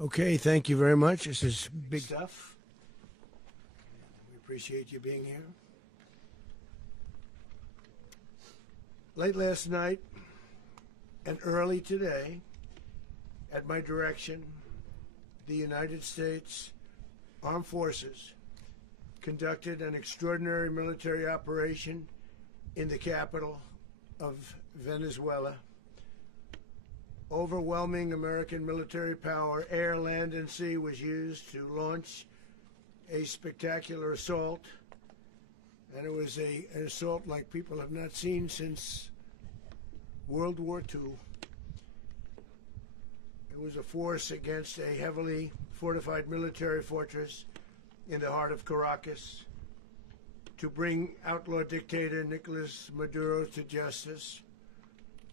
Okay, thank you very much. This is big stuff. We appreciate you being here. Late last night and early today, at my direction, the United States Armed Forces conducted an extraordinary military operation in the capital of Venezuela. Overwhelming American military power, air, land, and sea, was used to launch a spectacular assault. And it was an assault like people have not seen since World War II. It was a force against a heavily fortified military fortress in the heart of Caracas to bring outlaw dictator Nicolas Maduro to justice.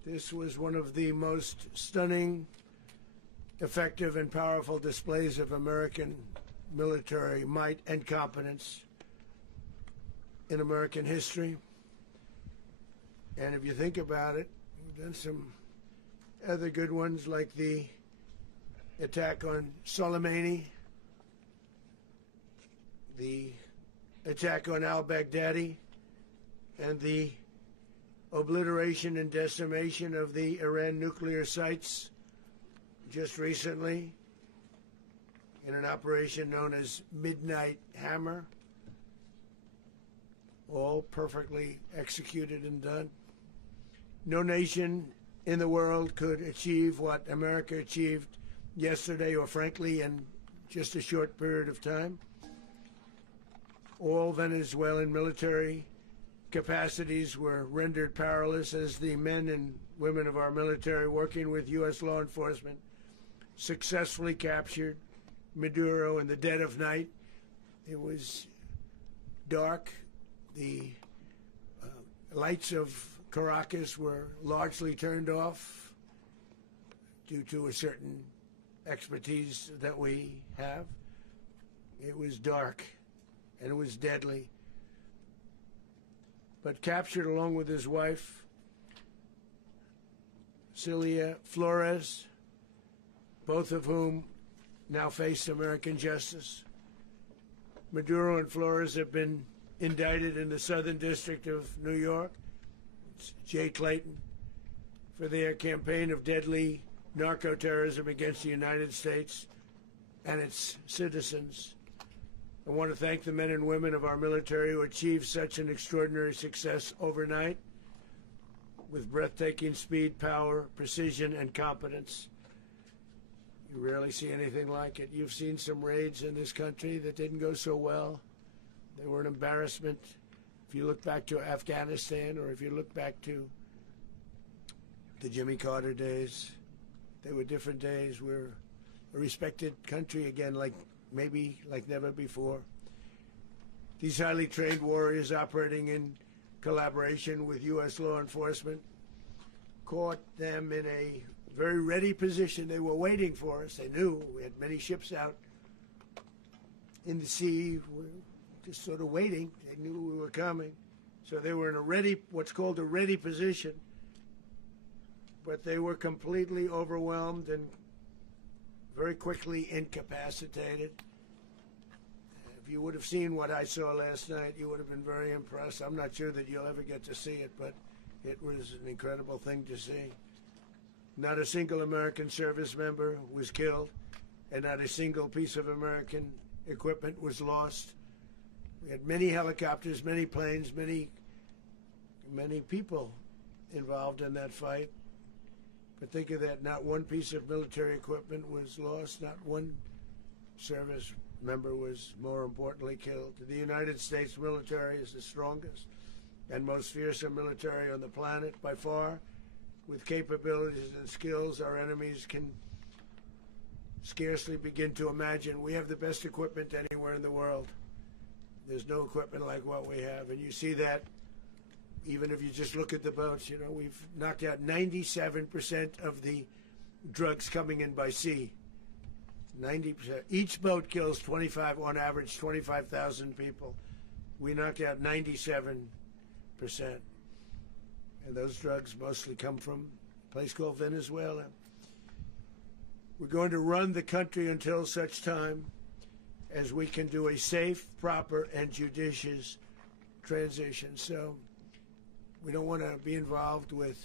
This was one of the most stunning, effective, and powerful displays of American military might and competence in American history. And if you think about it, we've done some other good ones, like the attack on Soleimani, the attack on al-Baghdadi, and the obliteration and decimation of the Iran nuclear sites just recently in an operation known as Midnight Hammer, all perfectly executed and done. No nation in the world could achieve what America achieved yesterday, or frankly in just a short period of time. All Venezuelan military capacities were rendered powerless as the men and women of our military, working with U.S. law enforcement, successfully captured Maduro in the dead of night. It was dark. The lights of Caracas were largely turned off due to a certain expertise that we have. It was dark and it was deadly. But captured along with his wife, Celia Flores, both of whom now face American justice. Maduro and Flores have been indicted in the Southern District of New York, Jay Clayton, for their campaign of deadly narco-terrorism against the United States and its citizens. I want to thank the men and women of our military who achieved such an extraordinary success overnight with breathtaking speed, power, precision, and competence. You rarely see anything like it. You've seen some raids in this country that didn't go so well. They were an embarrassment. If you look back to Afghanistan, or if you look back to the Jimmy Carter days, they were different days. We're a respected country again, maybe like never before. These highly trained warriors, operating in collaboration with U.S. law enforcement, caught them in a very ready position. They were waiting for us. They knew we had many ships out in the sea, just sort of waiting. They knew we were coming. So they were in a ready, what's called a ready position. But they were completely overwhelmed and very quickly incapacitated. If you would have seen what I saw last night, you would have been very impressed. I'm not sure that you'll ever get to see it, but it was an incredible thing to see. Not a single American service member was killed, and not a single piece of American equipment was lost. We had many helicopters, many planes, many people involved in that fight. But think of that, not one piece of military equipment was lost, not one service member was, more importantly, killed. The United States military is the strongest and most fearsome military on the planet by far, with capabilities and skills our enemies can scarcely begin to imagine. We have the best equipment anywhere in the world. There's no equipment like what we have, and you see that even if you just look at the boats. You know, we've knocked out 97% of the drugs coming in by sea. 90%. Each boat kills on average, 25,000 people. We knocked out 97%. And those drugs mostly come from a place called Venezuela. We're going to run the country until such time as we can do a safe, proper, and judicious transition. So we don't want to be involved with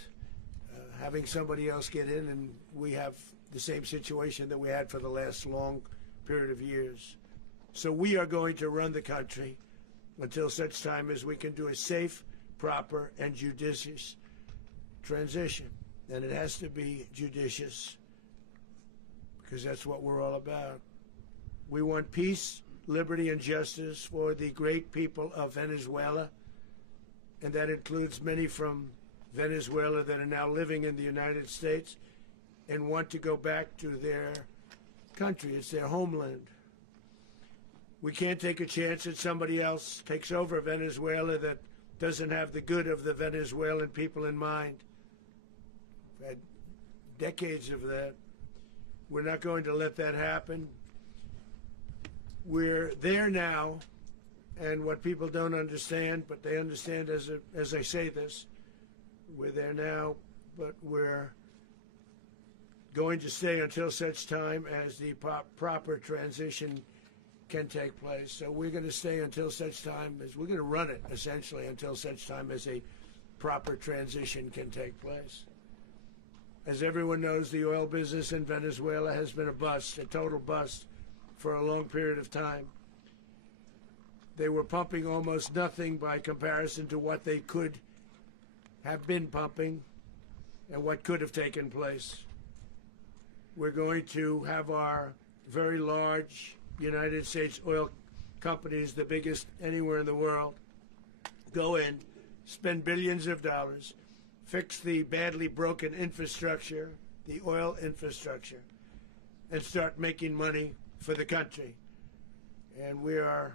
having somebody else get in and we have the same situation that we had for the last long period of years. So we are going to run the country until such time as we can do a safe, proper, and judicious transition. And it has to be judicious because that's what we're all about. We want peace, liberty, and justice for the great people of Venezuela, and that includes many from Venezuela that are now living in the United States and want to go back to their country. It's their homeland. We can't take a chance that somebody else takes over Venezuela that doesn't have the good of the Venezuelan people in mind. We've had decades of that. We're not going to let that happen. We're there now, and what people don't understand, but they understand as I say this, we're there now, but we're going to stay until such time as the proper transition can take place. So we're going to stay until such time as we're going to run it, essentially, until such time as a proper transition can take place. As everyone knows, the oil business in Venezuela has been a bust, a total bust, for a long period of time. They were pumping almost nothing by comparison to what they could have been pumping and what could have taken place. We're going to have our very large United States oil companies, the biggest anywhere in the world, go in, spend billions of dollars, fix the badly broken infrastructure, the oil infrastructure, and start making money for the country. And we are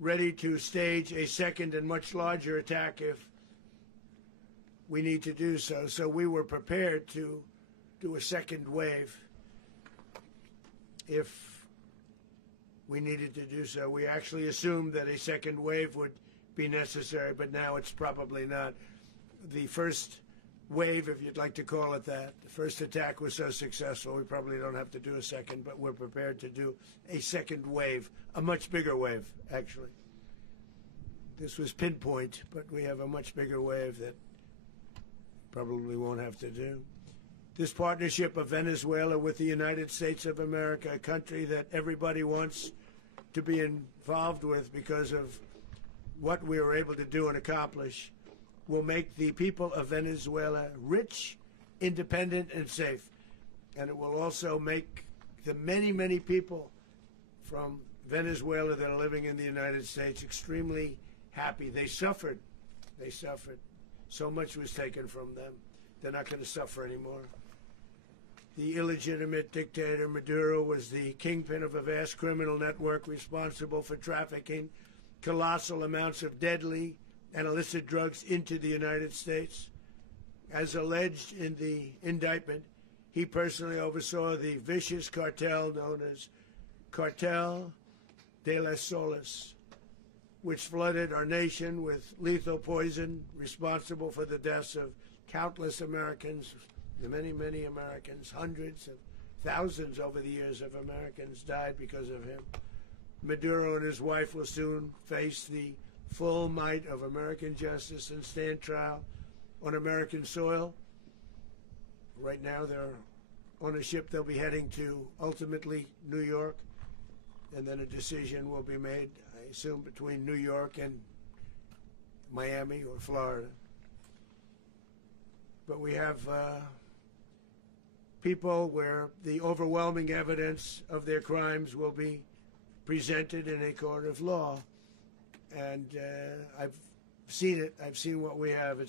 ready to stage a second and much larger attack if we need to do so. So we were prepared to do a second wave if we needed to do so. We actually assumed that a second wave would be necessary, but now it's probably not. The first wave, if you'd like to call it that, the first attack was so successful, we probably don't have to do a second, but we're prepared to do a second wave, a much bigger wave, actually. This was pinpoint, but we have a much bigger wave that probably won't have to do. This partnership of Venezuela with the United States of America, a country that everybody wants to be involved with because of what we were able to do and accomplish, will make the people of Venezuela rich, independent, and safe. And it will also make the many, many people from Venezuela that are living in the United States extremely happy. They suffered. They suffered. So much was taken from them. They're not going to suffer anymore. The illegitimate dictator Maduro was the kingpin of a vast criminal network responsible for trafficking colossal amounts of deadly and illicit drugs into the United States. As alleged in the indictment, he personally oversaw the vicious cartel known as Cartel de las Solas, which flooded our nation with lethal poison, responsible for the deaths of countless Americans, many, many Americans. Hundreds of thousands over the years of Americans died because of him. Maduro and his wife will soon face the full might of American justice and stand trial on American soil. Right now they're on a ship. They'll be heading to ultimately New York, and then a decision will be made, I assume, between New York and Miami or Florida. But we have people where the overwhelming evidence of their crimes will be presented in a court of law. And I've seen it. I've seen what we have.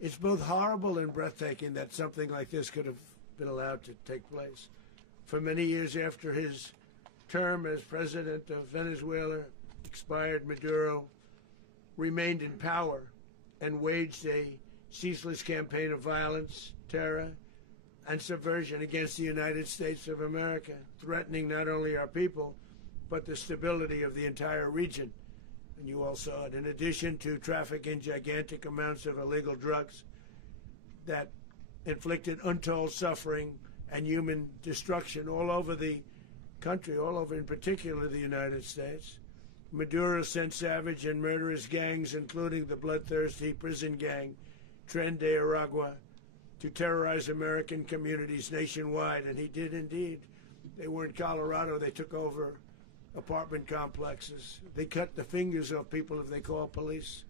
It's both horrible and breathtaking that something like this could have been allowed to take place. For many years after his term as president of Venezuela expired, Maduro remained in power and waged a ceaseless campaign of violence, terror, and subversion against the United States of America, threatening not only our people, but the stability of the entire region. And you all saw it. In addition to trafficking gigantic amounts of illegal drugs that inflicted untold suffering and human destruction all over the country, all over in particular the United States. Maduro sent savage and murderous gangs, including the bloodthirsty prison gang Tren de Aragua, to terrorize American communities nationwide, and he did indeed. They were in Colorado. They took over apartment complexes. They cut the fingers off people if they called police.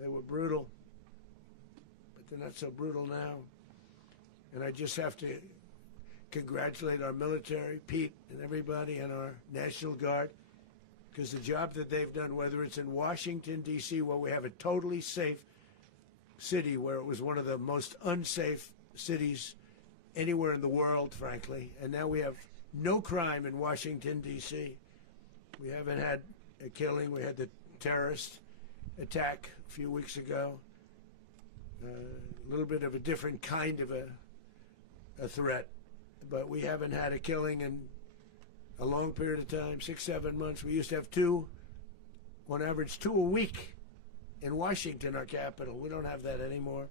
They were brutal, but they're not so brutal now. And I just have to congratulate our military, Pete and everybody, and our National Guard, because the job that they've done, whether it's in Washington, D.C., where we have a totally safe city, where it was one of the most unsafe cities anywhere in the world, frankly, and now we have no crime in Washington, D.C. We haven't had a killing. We had the terrorist attack a few weeks ago. A little bit of a different kind of a threat, but we haven't had a killing in a long period of time, 6-7 months. We used to have two, on average, 2 a week in Washington, our capital. We don't have that anymore.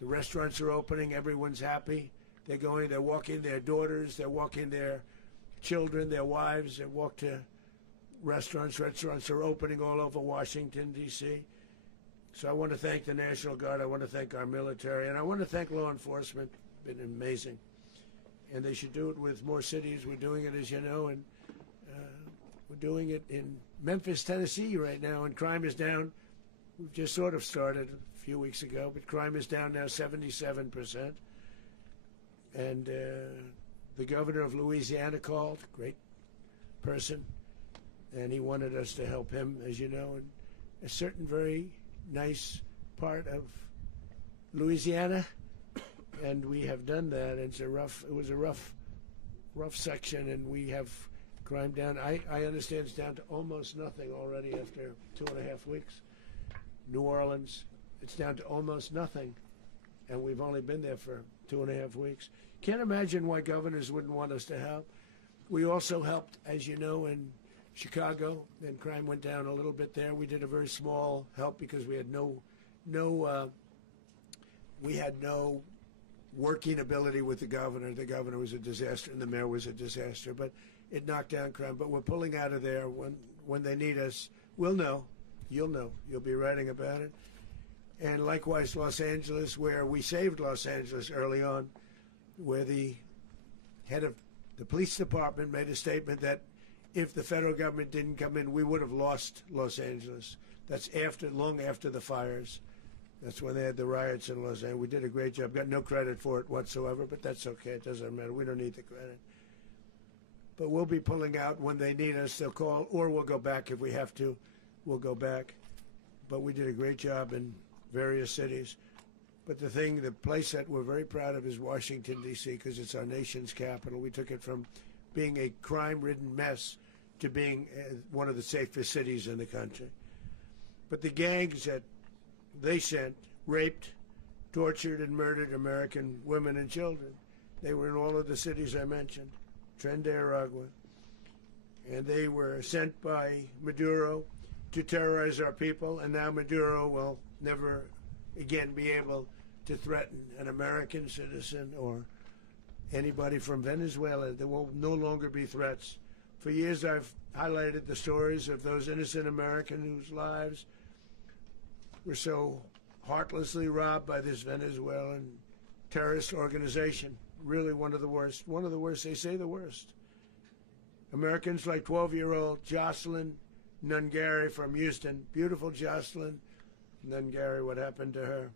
The restaurants are opening. Everyone's happy. They're going, they're walking their daughters, they're walking their children, their wives, they walk to restaurants. Restaurants are opening all over Washington, D.C. So I want to thank the National Guard. I want to thank our military. And I want to thank law enforcement. It's been amazing. And they should do it with more cities. We're doing it, as you know, and we're doing it in Memphis, Tennessee right now, and crime is down. We've just sort of started a few weeks ago, but crime is down now 77%. And the governor of Louisiana called, great person, and he wanted us to help him, as you know, in a certain very nice part of Louisiana, and we have done that. It was a rough section, and we have crime down. I understand it's down to almost nothing already after 2.5 weeks. New Orleans, it's down to almost nothing, and we've only been there for 2.5 weeks. Can't imagine why governors wouldn't want us to help. We also helped, as you know, in Chicago, and crime went down a little bit there. We did a very small help because we had no working ability with the governor. The governor was a disaster, and the mayor was a disaster. But it knocked down crime. But we're pulling out of there when they need us. We'll know. You'll know. You'll be writing about it. And likewise, Los Angeles, where we saved Los Angeles early on, where the head of the police department made a statement that if the federal government didn't come in, we would have lost Los Angeles. That's long after the fires. That's when they had the riots in Los Angeles. We did a great job. Got no credit for it whatsoever, but that's okay. It doesn't matter. We don't need the credit. But we'll be pulling out when they need us. They'll call, or we'll go back if we have to. We'll go back. But we did a great job in various cities. But the place that we're very proud of is Washington, D.C., because it's our nation's capital. We took it from being a crime-ridden mess to being one of the safest cities in the country. But the gangs that they sent raped, tortured, and murdered American women and children. They were in all of the cities I mentioned, Tren de Aragua. And they were sent by Maduro to terrorize our people, and now Maduro will never again be able to threaten an American citizen or anybody from Venezuela. There will no longer be threats. For years I've highlighted the stories of those innocent Americans whose lives were so heartlessly robbed by this Venezuelan terrorist organization. Really one of the worst. One of the worst, they say the worst. Americans like 12-year-old Jocelyn Nungary from Houston. Beautiful Jocelyn Nungary, what happened to her?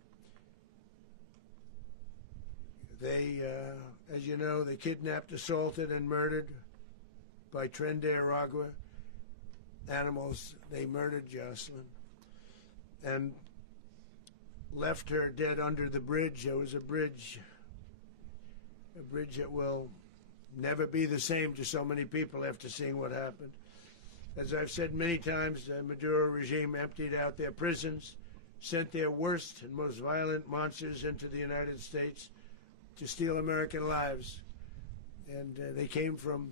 They, as you know, they kidnapped, assaulted, and murdered by Tren de Aragua animals. They murdered Jocelyn and left her dead under the bridge. There was a bridge that will never be the same to so many people after seeing what happened. As I've said many times, the Maduro regime emptied out their prisons, sent their worst and most violent monsters into the United States to steal American lives. And they came from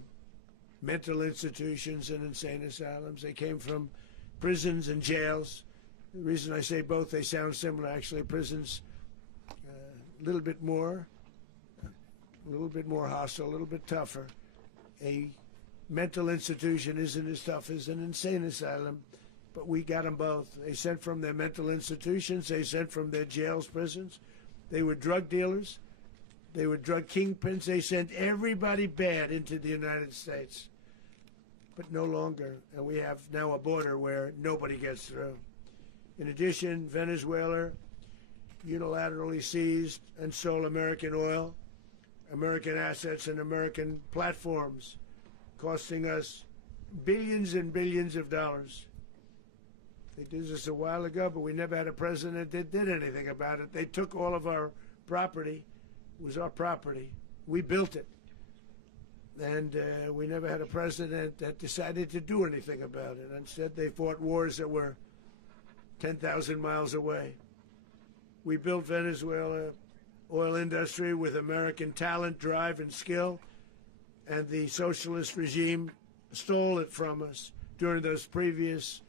mental institutions and insane asylums. They came from prisons and jails. The reason I say both, they sound similar. Actually, prisons, little bit more hostile, a little bit tougher. A mental institution isn't as tough as an insane asylum, but we got them both. They sent from their mental institutions. They sent from their jails, prisons. They were drug dealers. They were drug kingpins. They sent everybody bad into the United States. But no longer. And we have now a border where nobody gets through. In addition, Venezuela unilaterally seized and sold American oil, American assets, and American platforms, costing us billions and billions of dollars. They did this a while ago, but we never had a president that did anything about it. They took all of our property. It was our property. We built it. And we never had a president that decided to do anything about it. Instead, they fought wars that were 10,000 miles away. We built Venezuela oil industry with American talent, drive, and skill, and the socialist regime stole it from us during those previous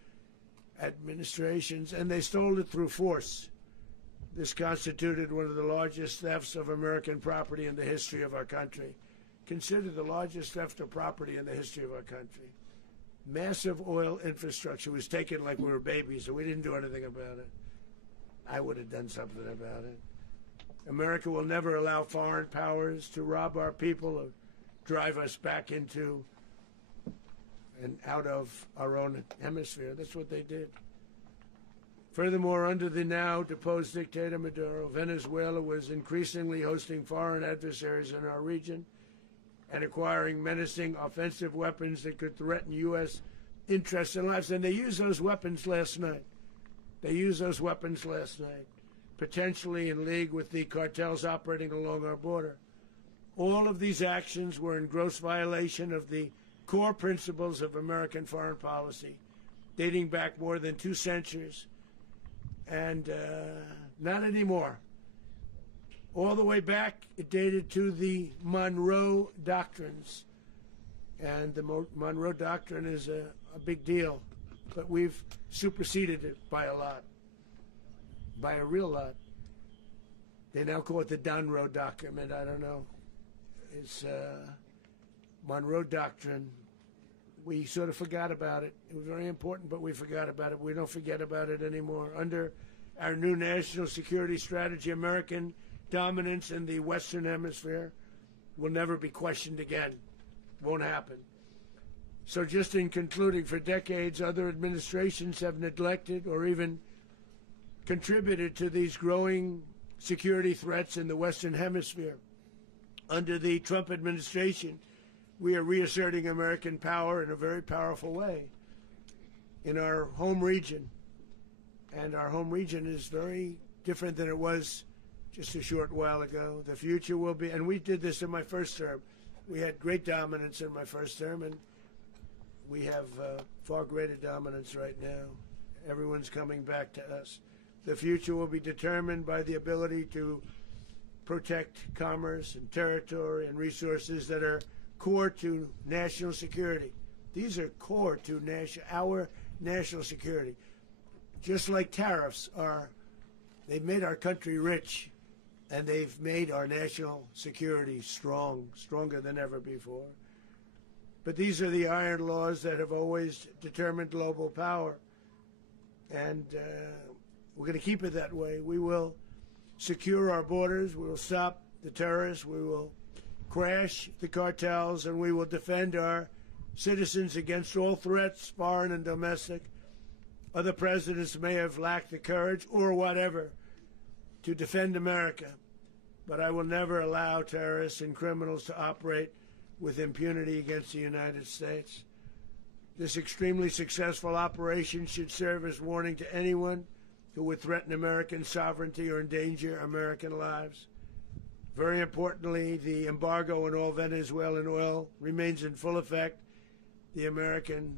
administrations, and they stole it through force. This constituted one of the largest thefts of American property in the history of our country. Considered the largest theft of property in the history of our country. Massive oil infrastructure was taken like we were babies, and we didn't do anything about it. I would have done something about it. America will never allow foreign powers to rob our people or drive us back into and out of our own hemisphere. That's what they did. Furthermore, under the now deposed dictator Maduro, Venezuela was increasingly hosting foreign adversaries in our region and acquiring menacing offensive weapons that could threaten U.S. interests and lives. And they used those weapons last night. Potentially in league with the cartels operating along our border. All of these actions were in gross violation of the core principles of American foreign policy, dating back more than 2 centuries, and not anymore. All the way back, it dated to the Monroe Doctrines, and the Monroe Doctrine is a big deal, but we've superseded it by a lot, by a real lot. They now call it the Monroe Document. I don't know. It's Monroe Doctrine. We sort of forgot about it. It was very important, but we forgot about it. We don't forget about it anymore. Under our new national security strategy, American dominance in the Western Hemisphere will never be questioned again. Won't happen. So just in concluding, for decades, other administrations have neglected or even contributed to these growing security threats in the Western Hemisphere. Under the Trump administration, we are reasserting American power in a very powerful way in our home region. And our home region is very different than it was just a short while ago. The future will be, and we did this in my first term. We had great dominance in my first term, and we have far greater dominance right now. Everyone's coming back to us. The future will be determined by the ability to protect commerce and territory and resources that are core to national security. These are core to our national security. Just like tariffs are, they've made our country rich, and they've made our national security stronger than ever before. But these are the iron laws that have always determined global power, and we're going to keep it that way. We will secure our borders, we will stop the terrorists, we will crash the cartels, and we will defend our citizens against all threats, foreign and domestic. Other presidents may have lacked the courage or whatever to defend America, but I will never allow terrorists and criminals to operate with impunity against the United States. This extremely successful operation should serve as warning to anyone who would threaten American sovereignty or endanger American lives. Very importantly, the embargo on all Venezuelan oil remains in full effect. The American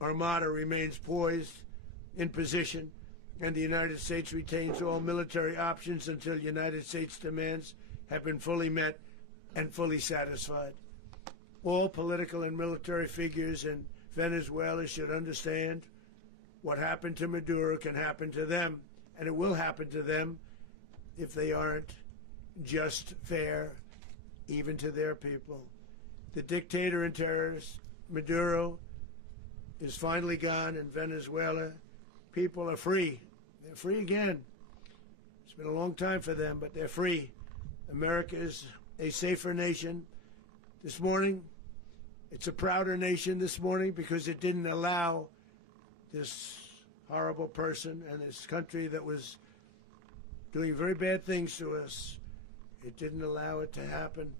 Armada remains poised in position, and the United States retains all military options until United States demands have been fully met and fully satisfied. All political and military figures in Venezuela should understand what happened to Maduro can happen to them, and it will happen to them if they aren't just, fair, even to their people. The dictator and terrorist, Maduro, is finally gone in Venezuela. People are free. They're free again. It's been a long time for them, but they're free. America is a safer nation. This morning, it's a prouder nation this morning because it didn't allow this horrible person and this country that was doing very bad things to us. It didn't allow it to happen.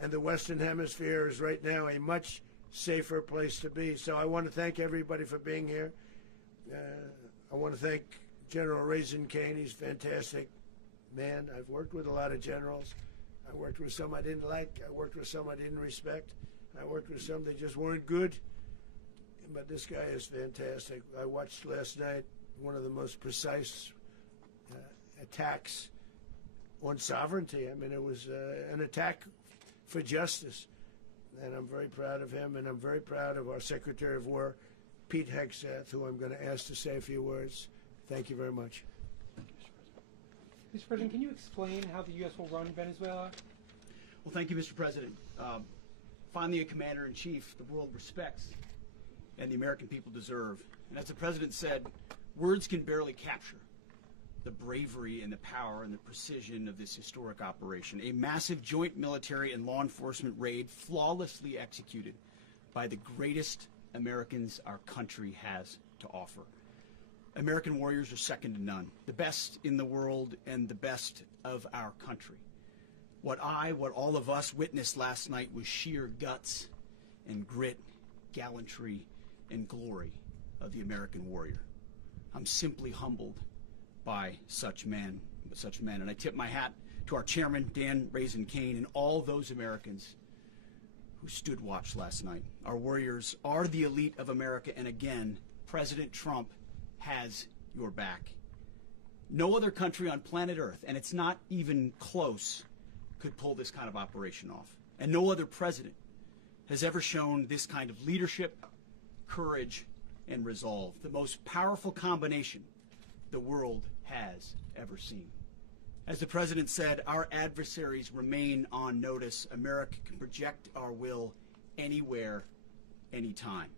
And the Western Hemisphere is right now a much safer place to be. So I want to thank everybody for being here. I want to thank General Raisin Kane. He's a fantastic man. I've worked with a lot of generals. I worked with some I didn't like. I worked with some I didn't respect. I worked with some that just weren't good. But this guy is fantastic. I watched last night one of the most precise attacks on sovereignty. I mean, it was an attack for justice. And I'm very proud of him, and I'm very proud of our Secretary of War, Pete Hegseth, who I'm going to ask to say a few words. Thank you very much. Mr. President, can you explain how the U.S. will run Venezuela? Well, thank you, Mr. President. Finally, a commander-in-chief the world respects and the American people deserve. And as the President said, words can barely capture the bravery and the power and the precision of this historic operation. A massive joint military and law enforcement raid flawlessly executed by the greatest Americans our country has to offer. American warriors are second to none, the best in the world and the best of our country. What all of us witnessed last night was sheer guts and grit, gallantry and glory of the American warrior. I'm simply humbled by such men, and I tip my hat to our chairman, Dan Raisin Kane, and all those Americans who stood watch last night. Our warriors are the elite of America, and again, President Trump has your back. No other country on planet Earth, and it's not even close, could pull this kind of operation off. And no other president has ever shown this kind of leadership, courage, and resolve. The most powerful combination the world has ever seen. As the President said, our adversaries remain on notice. America can project our will anywhere, anytime.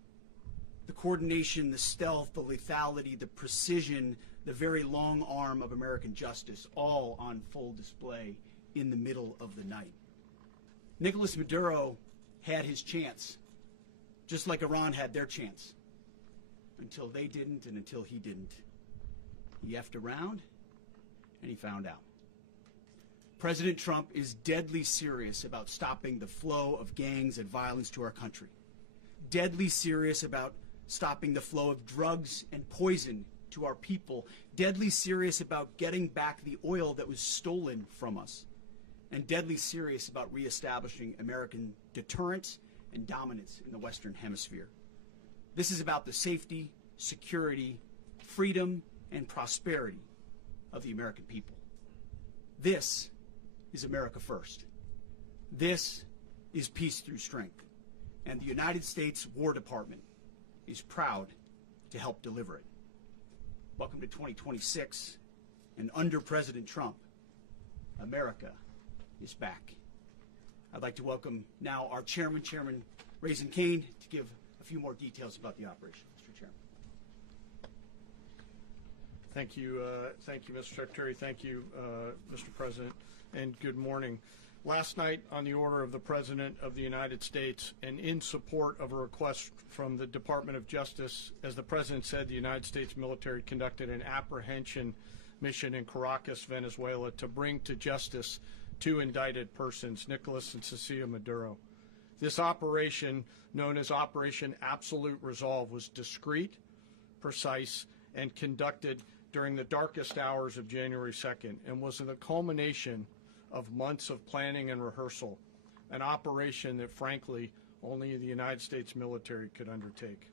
The coordination, the stealth, the lethality, the precision, the very long arm of American justice, all on full display in the middle of the night. Nicolas Maduro had his chance, just like Iran had their chance, until they didn't and until he didn't. He effed around, and he found out. President Trump is deadly serious about stopping the flow of gangs and violence to our country. Deadly serious about stopping the flow of drugs and poison to our people. Deadly serious about getting back the oil that was stolen from us. And deadly serious about reestablishing American deterrence and dominance in the Western Hemisphere. This is about the safety, security, freedom, and prosperity of the American people. This is America first. This is peace through strength. And the United States War Department is proud to help deliver it. Welcome to 2026, and under President Trump, America is back. I'd like to welcome now our chairman, Chairman Raisin Kane, to give a few more details about the operation. Mr. Chairman. Thank you, Mr. Secretary. Thank you, Mr. President, and good morning. Last night, on the order of the President of the United States and in support of a request from the Department of Justice, as the President said, the United States military conducted an apprehension mission in Caracas, Venezuela, to bring to justice two indicted persons, Nicolas and Cecilia Maduro. This operation, known as Operation Absolute Resolve, was discreet, precise, and conducted during the darkest hours of January 2nd and was the culmination of months of planning and rehearsal, an operation that, frankly, only the United States military could undertake.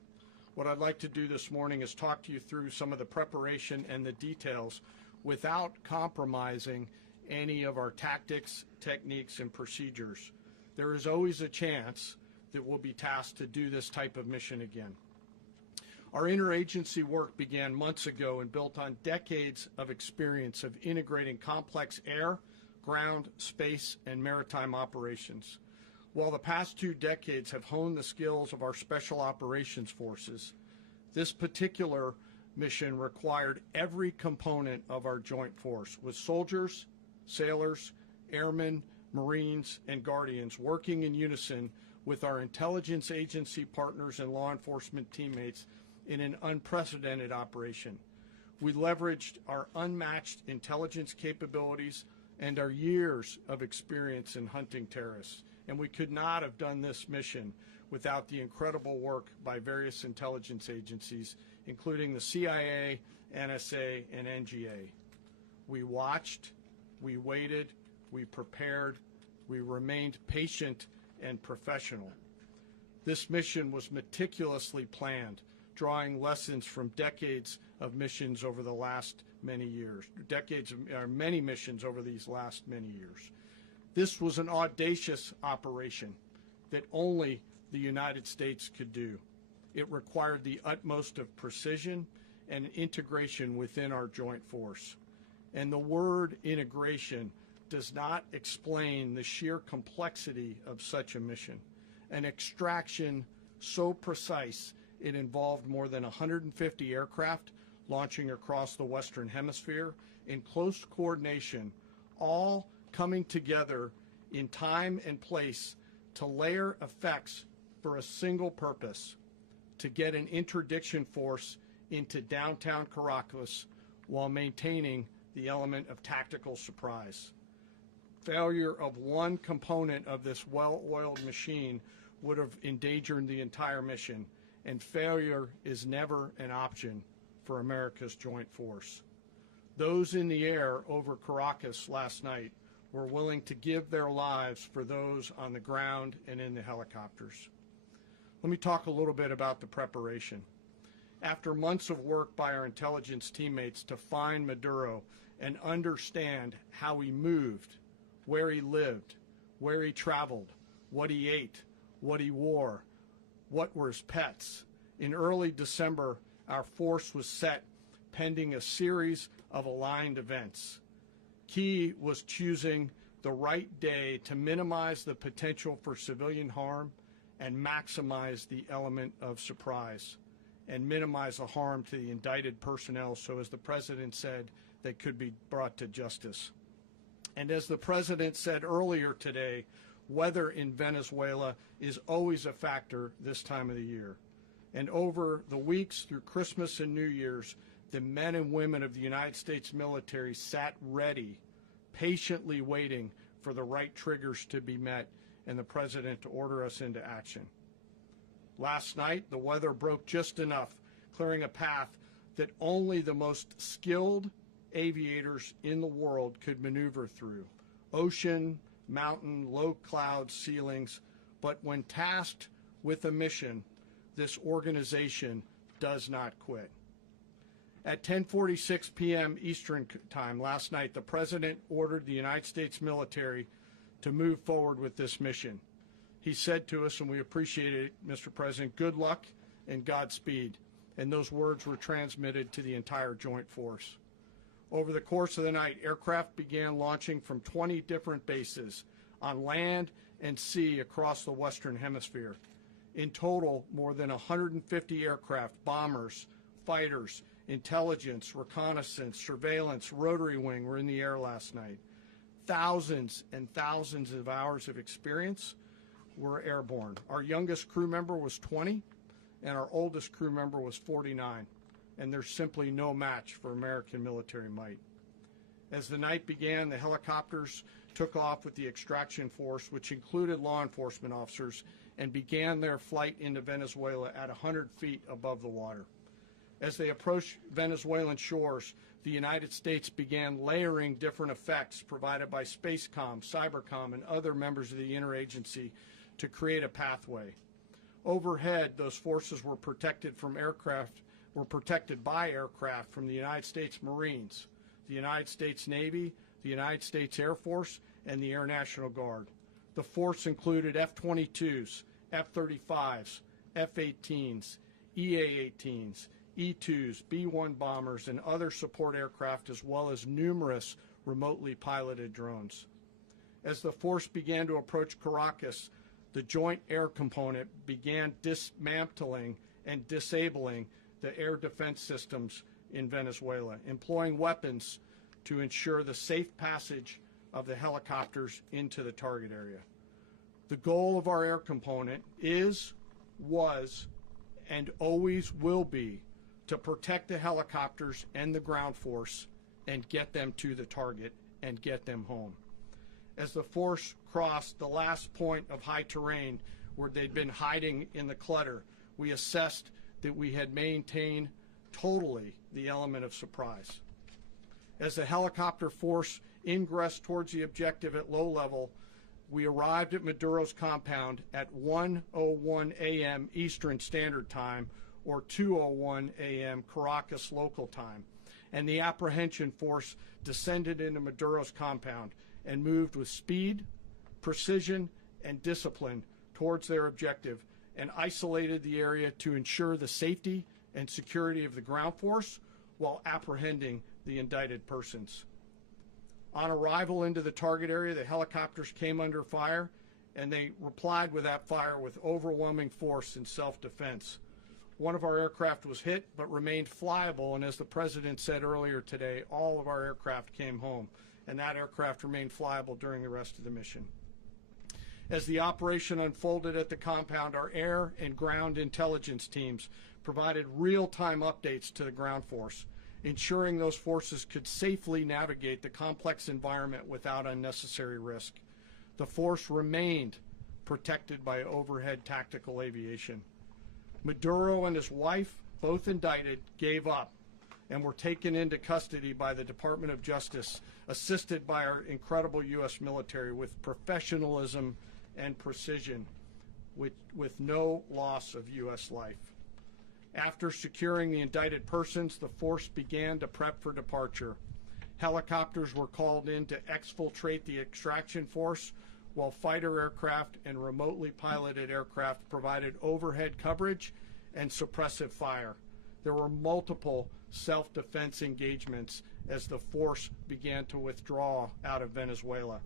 What I'd like to do this morning is talk to you through some of the preparation and the details without compromising any of our tactics, techniques, and procedures. There is always a chance that we'll be tasked to do this type of mission again. Our interagency work began months ago and built on decades of experience of integrating complex air, ground, space, and maritime operations. While the past 2 decades have honed the skills of our special operations forces, this particular mission required every component of our joint force, with soldiers, sailors, airmen, Marines, and Guardians working in unison with our intelligence agency partners and law enforcement teammates in an unprecedented operation. We leveraged our unmatched intelligence capabilities and our years of experience in hunting terrorists, and we could not have done this mission without the incredible work by various intelligence agencies, including the CIA, NSA, and NGA. We watched, we waited, we prepared, we remained patient and professional. This mission was meticulously planned, drawing lessons from decades of missions over the last many years, many missions over these last many years. This was an audacious operation that only the United States could do. It required the utmost of precision and integration within our joint force. And the word integration does not explain the sheer complexity of such a mission. An extraction so precise it involved more than 150 aircraft launching across the Western Hemisphere in close coordination, all coming together in time and place to layer effects for a single purpose: to get an interdiction force into downtown Caracas while maintaining the element of tactical surprise. Failure of one component of this well-oiled machine would have endangered the entire mission, and failure is never an option for America's joint force. Those in the air over Caracas last night were willing to give their lives for those on the ground and in the helicopters. Let me talk a little bit about the preparation. After months of work by our intelligence teammates to find Maduro and understand how he moved, where he lived, where he traveled, what he ate, what he wore, what were his pets, in early December, our force was set pending a series of aligned events. Key was choosing the right day to minimize the potential for civilian harm and maximize the element of surprise, and minimize the harm to the indicted personnel so, as the President said, they could be brought to justice. And as the President said earlier today, weather in Venezuela is always a factor this time of the year. And over the weeks through Christmas and New Year's, the men and women of the United States military sat ready, patiently waiting for the right triggers to be met and the President to order us into action. Last night, the weather broke just enough, clearing a path that only the most skilled aviators in the world could maneuver through. Ocean, mountain, low cloud ceilings, but when tasked with a mission, this organization does not quit. At 10:46 p.m. Eastern Time last night, the President ordered the United States military to move forward with this mission. He said to us, and we appreciate it, Mr. President, good luck and Godspeed. And those words were transmitted to the entire joint force. Over the course of the night, aircraft began launching from 20 different bases on land and sea across the Western Hemisphere. In total, more than 150 aircraft, bombers, fighters, intelligence, reconnaissance, surveillance, rotary wing were in the air last night. Thousands and thousands of hours of experience were airborne. Our youngest crew member was 20, and our oldest crew member was 49, and there's simply no match for American military might. As the night began, the helicopters took off with the extraction force, which included law enforcement officers, and began their flight into Venezuela at 100 feet above the water. As they approached Venezuelan shores, the United States began layering different effects provided by Spacecom, Cybercom, and other members of the interagency to create a pathway. Overhead, those forces were protected by aircraft from the United States Marines, the United States Navy, the United States Air Force, and the Air National Guard. The force included F-22s, F-35s, F-18s, EA-18s, E-2s, B-1 bombers, and other support aircraft, as well as numerous remotely piloted drones. As the force began to approach Caracas, the Joint Air Component began dismantling and disabling the air defense systems in Venezuela, employing weapons to ensure the safe passage of the helicopters into the target area. The goal of our air component is, was, and always will be to protect the helicopters and the ground force and get them to the target and get them home. As the force crossed the last point of high terrain where they'd been hiding in the clutter, we assessed that we had maintained totally the element of surprise. As the helicopter force ingressed towards the objective at low level, we arrived at Maduro's compound at 1:01 a.m. Eastern Standard Time, or 2:01 a.m. Caracas local time, and the apprehension force descended into Maduro's compound and moved with speed, precision, and discipline towards their objective and isolated the area to ensure the safety and security of the ground force while apprehending the indicted persons. On arrival into the target area, the helicopters came under fire, and they replied with that fire with overwhelming force in self-defense. One of our aircraft was hit but remained flyable, and as the President said earlier today, all of our aircraft came home, and that aircraft remained flyable during the rest of the mission. As the operation unfolded at the compound, our air and ground intelligence teams provided real-time updates to the ground force, ensuring those forces could safely navigate the complex environment without unnecessary risk. The force remained protected by overhead tactical aviation. Maduro and his wife, both indicted, gave up and were taken into custody by the Department of Justice, assisted by our incredible U.S. military with professionalism and precision, with no loss of U.S. life. After securing the indicted persons, the force began to prep for departure. Helicopters were called in to exfiltrate the extraction force, while fighter aircraft and remotely piloted aircraft provided overhead coverage and suppressive fire. There were multiple self-defense engagements as the force began to withdraw out of Venezuela.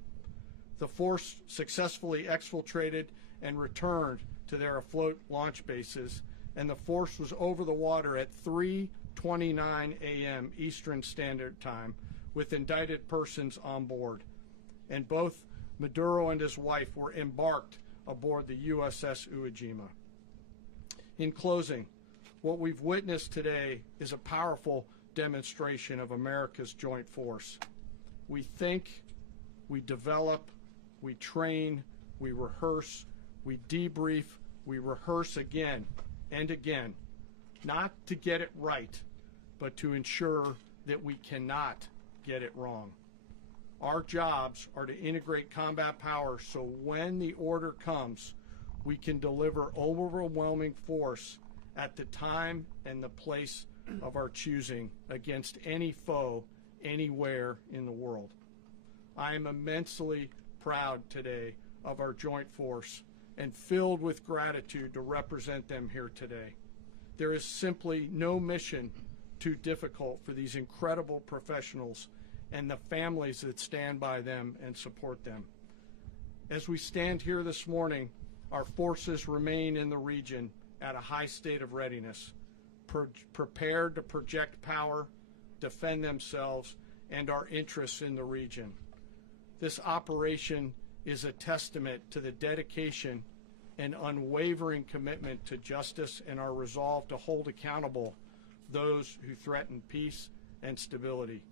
The force successfully exfiltrated and returned to their afloat launch bases, and the force was over the water at 3:29 a.m. Eastern Standard Time with indicted persons on board. And both Maduro and his wife were embarked aboard the USS Iwo Jima. In closing, what we've witnessed today is a powerful demonstration of America's joint force. We think, we develop, we train, we rehearse, we debrief, we rehearse again and again, not to get it right, but to ensure that we cannot get it wrong. Our jobs are to integrate combat power so when the order comes, we can deliver overwhelming force at the time and the place of our choosing against any foe anywhere in the world. I am immensely proud today of our joint force and filled with gratitude to represent them here today. There is simply no mission too difficult for these incredible professionals and the families that stand by them and support them. As we stand here this morning, our forces remain in the region at a high state of readiness, prepared to project power, defend themselves, and our interests in the region. This operation is a testament to the dedication and unwavering commitment to justice and our resolve to hold accountable those who threaten peace and stability.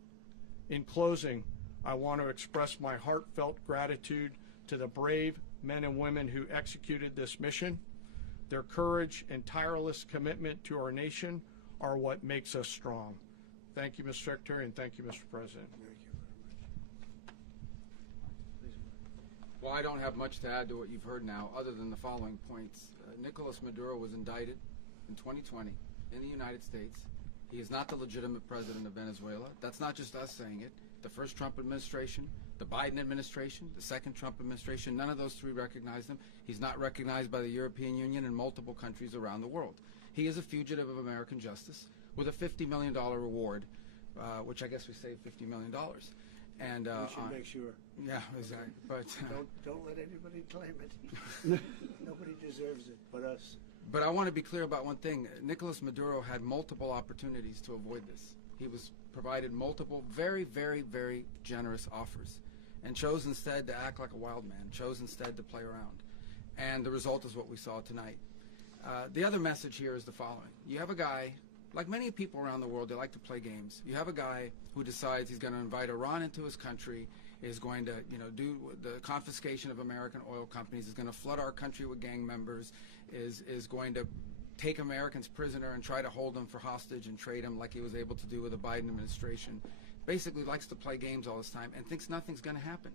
In closing, I want to express my heartfelt gratitude to the brave men and women who executed this mission. Their courage and tireless commitment to our nation are what makes us strong. Thank you, Mr. Secretary, and thank you, Mr. President. Well, I don't have much to add to what you've heard now, other than the following points. Nicolas Maduro was indicted in 2020 in the United States. He is not the legitimate president of Venezuela. That's not just us saying it. The first Trump administration, the Biden administration, the second Trump administration, none of those three recognized him. He's not recognized by the European Union and multiple countries around the world. He is a fugitive of American justice with a $50 million reward, which I guess we saved $50 million. And We should make sure. yeah, exactly. But Don't let anybody claim it. Nobody deserves it but us. But I want to be clear about one thing. Nicolas Maduro had multiple opportunities to avoid this. He was provided multiple very, very, very generous offers and chose instead to act like a wild man, chose instead to play around. And the result is what we saw tonight. The other message here is the following. You have a guy, like many people around the world, they like to play games. You have a guy who decides he's going to invite Iran into his country, is going to, do the confiscation of American oil companies, is going to flood our country with gang members, is going to take Americans prisoner and try to hold them for hostage and trade them like he was able to do with the Biden administration. Basically likes to play games all this time and thinks nothing's going to happen.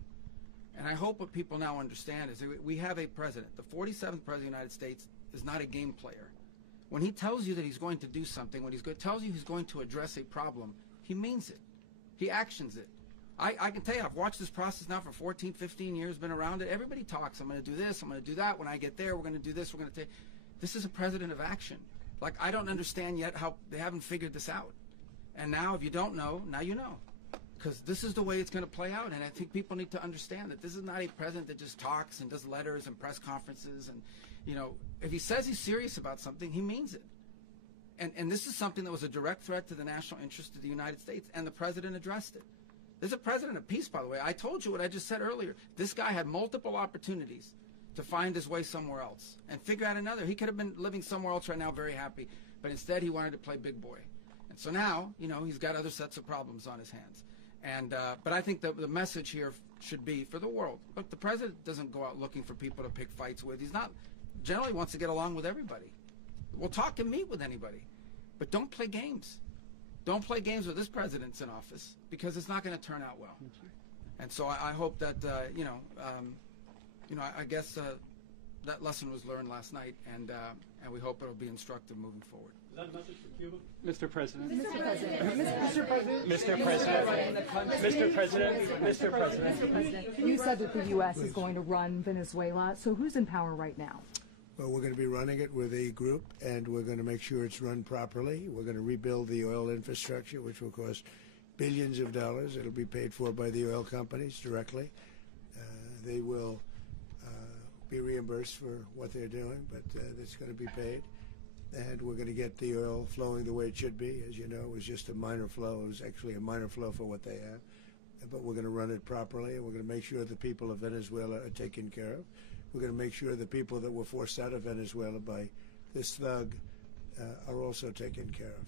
And I hope what people now understand is that we have a president. The 47th president of the United States is not a game player. When he tells you that he's going to do something, when tells you he's going to address a problem, he means it. He actions it. I can tell you, I've watched this process now for 14, 15 years, been around it. Everybody talks. I'm going to do this. I'm going to do that. When I get there, we're going to do this. We're going to take. This is a president of action. Like, I don't understand yet how they haven't figured this out. And now, if you don't know, now you know. Because this is the way it's going to play out. And I think people need to understand that this is not a president that just talks and does letters and press conferences. And, if he says he's serious about something, he means it. And this is something that was a direct threat to the national interest of the United States, and the president addressed it. There's a president of peace, by the way. I told you what I just said earlier. This guy had multiple opportunities to find his way somewhere else and figure out another. He could have been living somewhere else right now very happy, but instead he wanted to play big boy. And so now, he's got other sets of problems on his hands. And but I think the message here should be for the world. Look, the president doesn't go out looking for people to pick fights with. He's not generally wants to get along with everybody. We'll talk and meet with anybody, but don't play games. Don't play games with this president's in office, because it's not going to turn out well. And so I hope that I guess that lesson was learned last night, and we hope it'll be instructive moving forward. Is that a message for Cuba? Mr. President. Mr. President. Mr. President. Mr. President. Mr. President. You said that the U.S. is going to run Venezuela, so who's in power right now? Well, we're going to be running it with a group, and we're going to make sure it's run properly. We're going to rebuild the oil infrastructure, which will cost billions of dollars. It'll be paid for by the oil companies directly. They will be reimbursed for what they're doing, but it's going to be paid. And we're going to get the oil flowing the way it should be. As you know, it was just a minor flow. It was actually a minor flow for what they have. But we're going to run it properly, and we're going to make sure the people of Venezuela are taken care of. We're going to make sure the people that were forced out of Venezuela by this thug are also taken care of.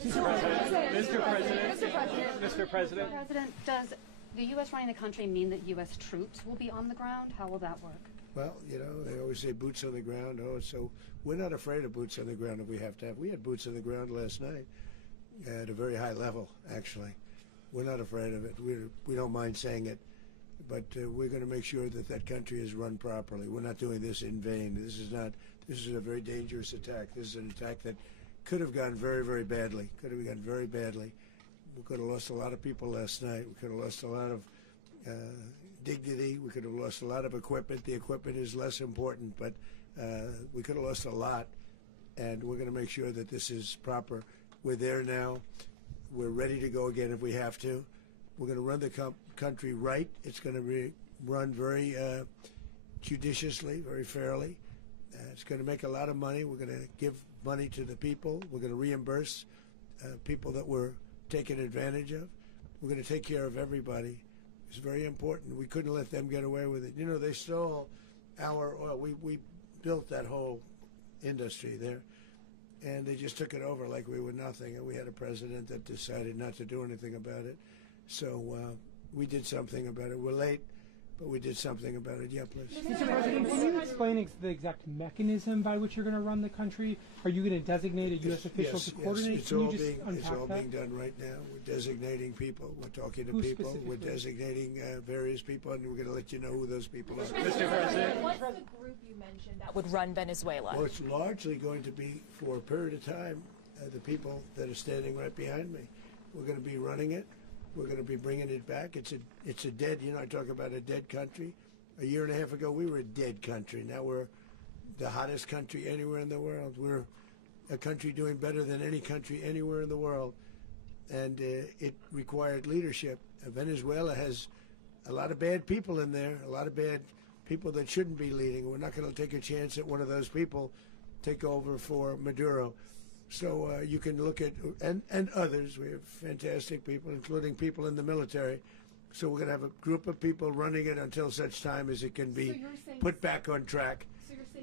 Mr. President. Mr. President. Mr. President. Mr. President. Mr. President, does the U.S. running the country mean that U.S. troops will be on the ground? How will that work? Well, they always say boots on the ground. Oh, so we're not afraid of boots on the ground if we have to have. We had boots on the ground last night at a very high level, actually. We're not afraid of it. We don't mind saying it. But we're going to make sure that that country is run properly. We're not doing this in vain. This is a very dangerous attack. This is an attack that could have gone very, very badly. Could have gone very badly. We could have lost a lot of people last night. We could have lost a lot of dignity. We could have lost a lot of equipment. The equipment is less important, but we could have lost a lot. And we're going to make sure that this is proper. We're there now. We're ready to go again if we have to. We're going to run the country right. It's going to be run very judiciously, very fairly. It's going to make a lot of money. We're going to give money to the people. We're going to reimburse people that were taken advantage of. We're going to take care of everybody. It's very important. We couldn't let them get away with it. They stole our oil. We built that whole industry there, and they just took it over like we were nothing. And we had a president that decided not to do anything about it. So we did something about it. We're late, but we did something about it. Yeah, please. Mr. President, can you explain the exact mechanism by which you're going to run the country? Are you going to designate a U.S. official to coordinate? It's Can all you just being unpack it's all that? being done right now. We're designating people. We're talking to Who people. We're specifically? designating various people, and we're going to let you know who those people are. Mr. President. What's the group you mentioned that would run Venezuela? Well, it's largely going to be, for a period of time, the people that are standing right behind me. We're going to be running it. We're going to be bringing it back. It's a dead, I talk about a dead country. A year and a half ago, we were a dead country. Now we're the hottest country anywhere in the world. We're a country doing better than any country anywhere in the world. And it required leadership. Venezuela has a lot of bad people in there, a lot of bad people that shouldn't be leading. We're not going to take a chance that one of those people take over for Maduro. So you can look at, and others, we have fantastic people, including people in the military. So we're going to have a group of people running it until such time as it can be put back on track,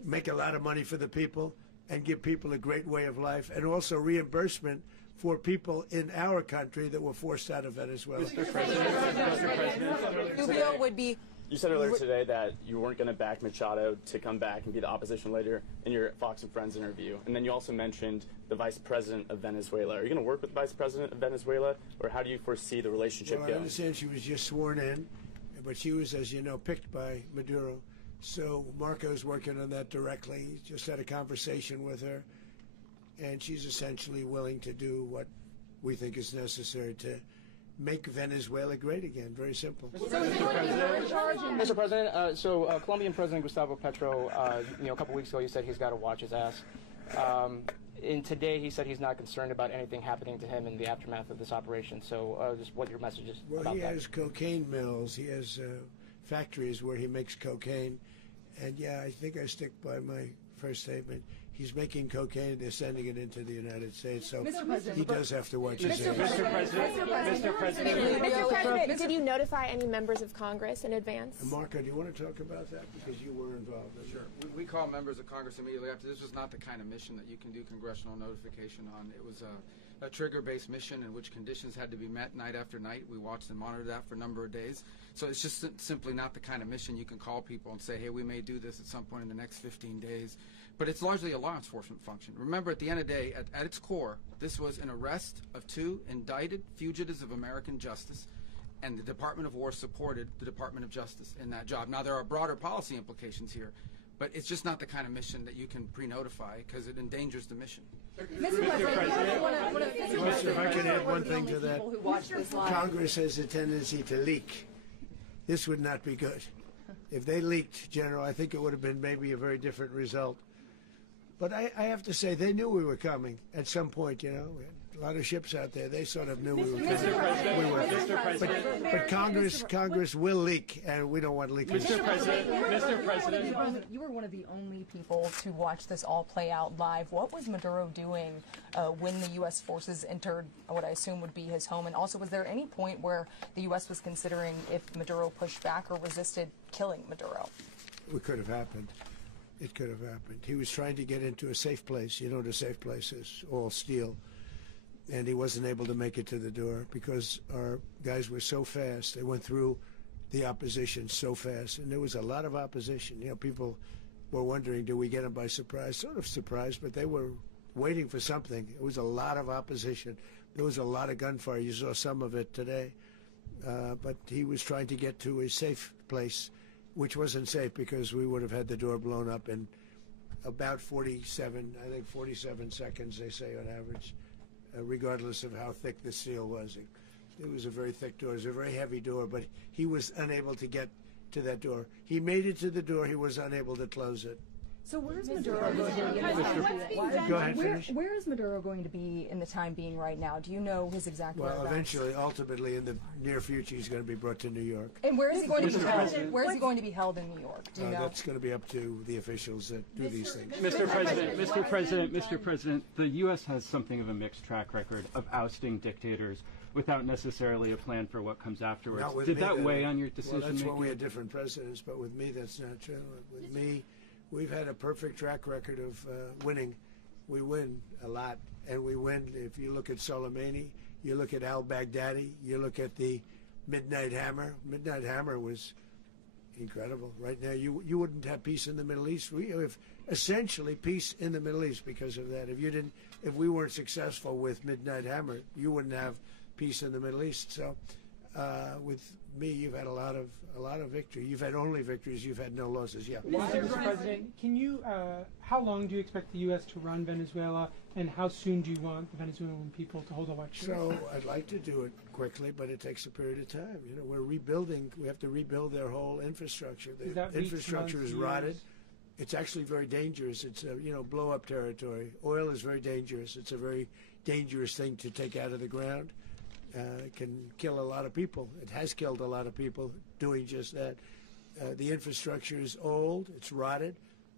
make a lot of money for the people, and give people a great way of life, and also reimbursement for people in our country that were forced out of Venezuela. Mr. President, Rubio would be. you said earlier today that you weren't going to back Machado to come back and be the opposition leader in your Fox and Friends interview. And then you also mentioned the vice president of Venezuela. Are you going to work with the vice president of Venezuela, or how do you foresee the relationship Well, going? I understand she was just sworn in, but she was, as you know, picked by Maduro. So Marco's working on that directly. He just had a conversation with her, and she's essentially willing to do what we think is necessary to make Venezuela great again. Very simple. Mr. President, Colombian President Gustavo Petro, a couple weeks ago, he said he's got to watch his ass. And today, he said he's not concerned about anything happening to him in the aftermath of this operation. So, just what your message is Well, about he that. has cocaine mills. He has factories where he makes cocaine. And yeah, I think I stick by my first statement. He's making cocaine. They're sending it into the United States. So he does have to watch his ass. Mr. President, Mr. President, did you notify any members of Congress in advance? Marco, do you want to talk about that? Because you were involved in it. Sure. We call members of Congress immediately after. This was not the kind of mission that you can do congressional notification on. It was a trigger-based mission in which conditions had to be met night after night. We watched and monitored that for a number of days. So it's just simply not the kind of mission you can call people and say, hey, we may do this at some point in the next 15 days. But it's largely a law enforcement function. Remember, at the end of the day, at its core, this was an arrest of 2 indicted fugitives of American justice, and the Department of War supported the Department of Justice in that job. Now, there are broader policy implications here, but it's just not the kind of mission that you can pre-notify because it endangers the mission. Mr. President, If I could add one thing to that, Congress has a tendency to leak. This would not be good. If they leaked, General, I think it would have been maybe a very different result. But I have to say, they knew we were coming at some point, We had a lot of ships out there. They sort of knew we were coming. But Congress will leak, and we don't want leakage. Mr. President, you were one of the only people to watch this all play out live. What was Maduro doing when the U.S. forces entered what I assume would be his home? And also, was there any point where the U.S. was considering if Maduro pushed back or resisted killing Maduro? It could have happened. It could have happened. He was trying to get into a safe place. You know what a safe place is, all steel. And he wasn't able to make it to the door because our guys were so fast. They went through the opposition so fast. And there was a lot of opposition. People were wondering, do we get them by surprise? Sort of surprised, but they were waiting for something. It was a lot of opposition. There was a lot of gunfire. You saw some of it today. But he was trying to get to a safe place, which wasn't safe because we would have had the door blown up in about 47 seconds, they say on average, regardless of how thick the steel was. It was a very thick door. It was a very heavy door, but he was unable to get to that door. He made it to the door. He was unable to close it. So where is Maduro going to be? Go ahead, finish. Where is Maduro going to be in the time being right now? Do you know his exact Well, whereabouts? eventually, ultimately, in the near future, he's going to be brought to New York. And where is he going to be held? Where is he going to be held in New York? Do you know? That's going to be up to the officials that do these things. Mr. President, the U.S. has something of a mixed track record of ousting dictators without necessarily a plan for what comes afterwards. Not with Did me, that weigh on your decision Well, that's making? why we had different presidents, but with me, that's not true. With me, we've had a perfect track record of winning. We win a lot, and we win. If you look at Soleimani, you look at al-Baghdadi, you look at the Midnight Hammer. Midnight Hammer was incredible. Right now, you wouldn't have peace in the Middle East. We have essentially peace in the Middle East because of that. If we weren't successful with Midnight Hammer, you wouldn't have peace in the Middle East. So, with me, you've had a lot of victory. You've had only victories. You've had no losses. Yeah. Mr. President, can you? How long do you expect the U.S. to run Venezuela, and how soon do you want the Venezuelan people to hold elections? So I'd like to do it quickly, but it takes a period of time. We're rebuilding. We have to rebuild their whole infrastructure. The infrastructure is rotted. it's actually very dangerous. It's blow-up territory. Oil is very dangerous. It's a very dangerous thing to take out of the ground. It can kill a lot of people. It has killed a lot of people doing just that. The infrastructure is old. It's rotted.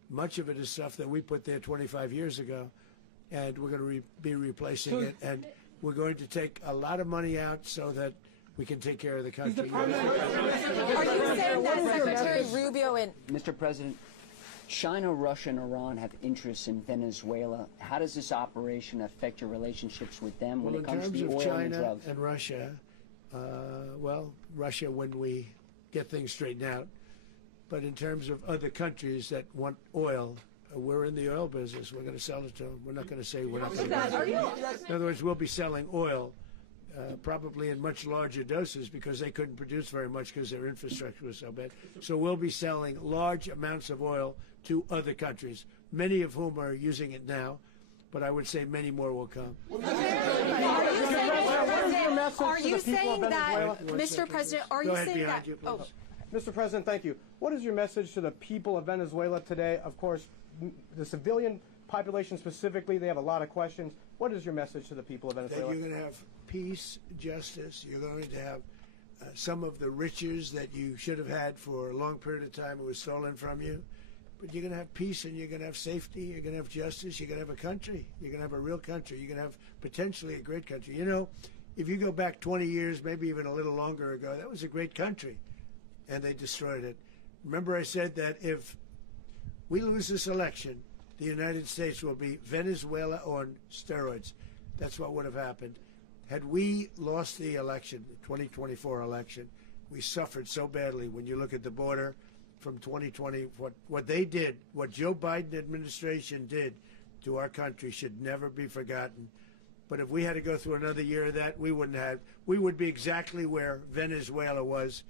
Much of it is stuff that we put there 25 years ago, and we're going to be replacing it. And we're going to take a lot of money out so that we can take care of the country. Are you saying that Secretary Rubio and Mr. President, China, Russia, and Iran have interests in Venezuela. How does this operation affect your relationships with them when it comes to the oil and drugs? In terms of China and Russia, Russia when we get things straightened out. But in terms of other countries that want oil, we're in the oil business. We're going to sell it to them. We're not going to say we're not going to. In other words, we'll be selling oil, probably in much larger doses because they couldn't produce very much because their infrastructure was so bad. So we'll be selling large amounts of oil to other countries, many of whom are using it now, but I would say many more will come. Are you saying that, Mr. President, are you saying that? Mr. President, thank you. What is your message to the people of Venezuela today? Of course, the civilian population specifically, they have a lot of questions. What is your message to the people of Venezuela? That you're going to have peace, justice. You're going to have some of the riches that you should have had for a long period of time. It was stolen from you. But you're going to have peace and you're going to have safety. You're going to have justice. You're going to have a country. You're going to have a real country. You're going to have potentially a great country. You know, if you go back 20 years, maybe even a little longer ago, that was a great country. And they destroyed it. Remember I said that if we lose this election, the United States will be Venezuela on steroids. That's what would have happened. Had we lost the election, the 2024 election, we suffered so badly when you look at the border from 2020. What they did, what Joe Biden administration did to our country should never be forgotten. But if we had to go through another year of that, we wouldn't have. We would be exactly where Venezuela was